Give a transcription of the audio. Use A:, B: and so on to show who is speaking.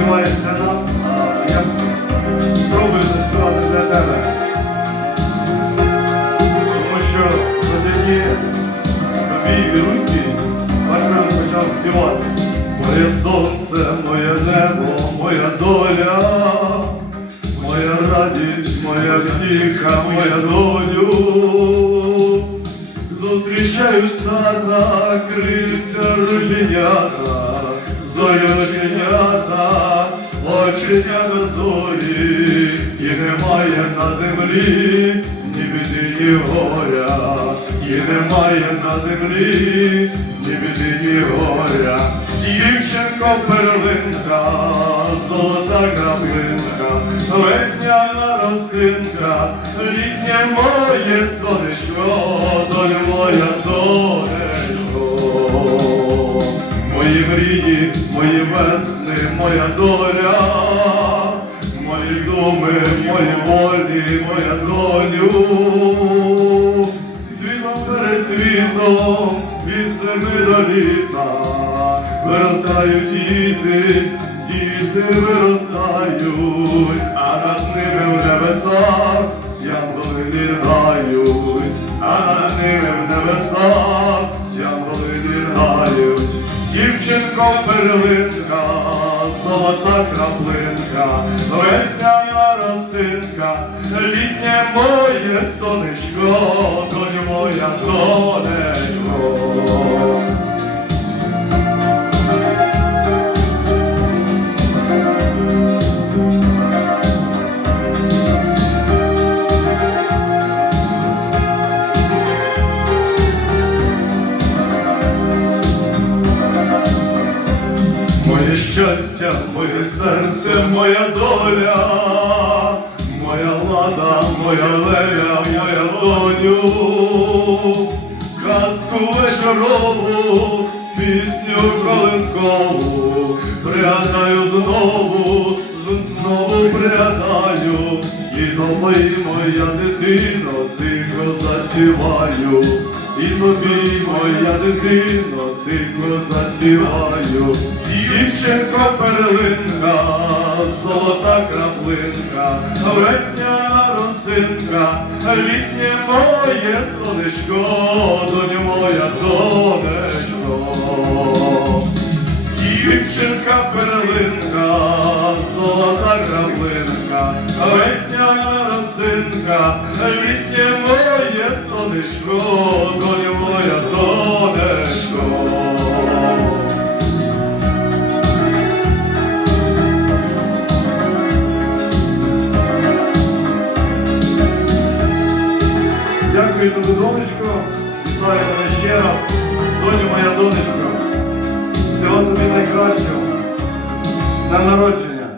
A: співаєш для нас, а я спробую заспівати для тебе. Тому що завдяки тобі, вірусі, Армен почав співати. Моє сонце, моє небо, моя доля, моя радість, моя втіха, моя долю. Зустрічають на крильця роженята зоряженята, оченята зорі, і немає на землі ні біди, ні горя, і немає на землі ні біди, ні горя. Дівчинко перлинка, золота краплинка, весняна рослинка, літнє моє сонечко, верси, моя доля, мої думи, мої волі, моя долю. Світом перед світом, від зими до літа, виростають діти, діти виростають, а над ними в небесах янголи літають, а над ними в небесах янголи літають. Дівчинко перлинка, золота краплинка, весняна росинка, літнє моє сонечко, доль моя донечко. Щастя, моє серце, моя доля, моя лада, моя леля, моя доню, казку вечорову, пісню колинкову, прядаю знову, знову прядаю, і тобі, моя дитино, тихо заспіваю. І тобі, моя дитино, тихо заспіваю, дівчинко перлинка, золота краплинка, весняна росинка, літнє моє сонечко, доню моя донечко. Дівчинка перлинка, золота краплинка, весняна росинка, літнє моє сонечко, доню моя донечко. Дякую тобі, донечко, вітаю тебе ще раз, доню моя донечко. Всього тобі найкращого. На народження.